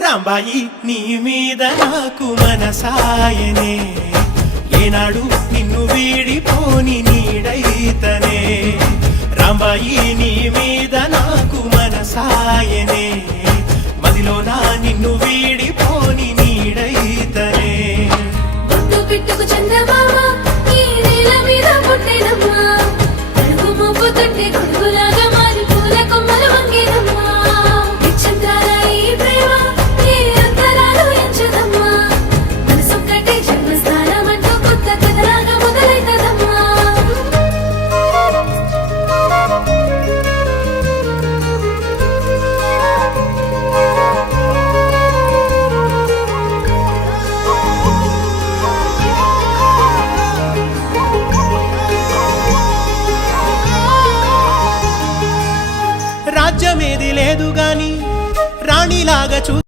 రాంబాయి నీ మీద నాకు మనసాయనే, ఏనాడు నిన్ను వీడిపోని నీడైతనే. రాంబాయి నీ మీద నాకు మనసాయనే, మదిలోన నిన్ను వీడిపోని నీడైతనే. పుట్టు పిట్టుకు చందమామ ఈ నేల మీద పుట్టినమ్మా, అడుగు మోపుతుంటే గొడుగులాగా మారి పూల కొమ్మలు వంగేనమ్మా. నిశ్చంద్రాల ఈ ప్రేమ ఏ అంతరాలు ఎంచదమ్మా, మనసొక్కటే జన్మస్థానం అంటూ కొత్త కథలాగా మొదలైతదమ్మా. రాజ్యమేది లేదు గాని రాణిలాగా చూ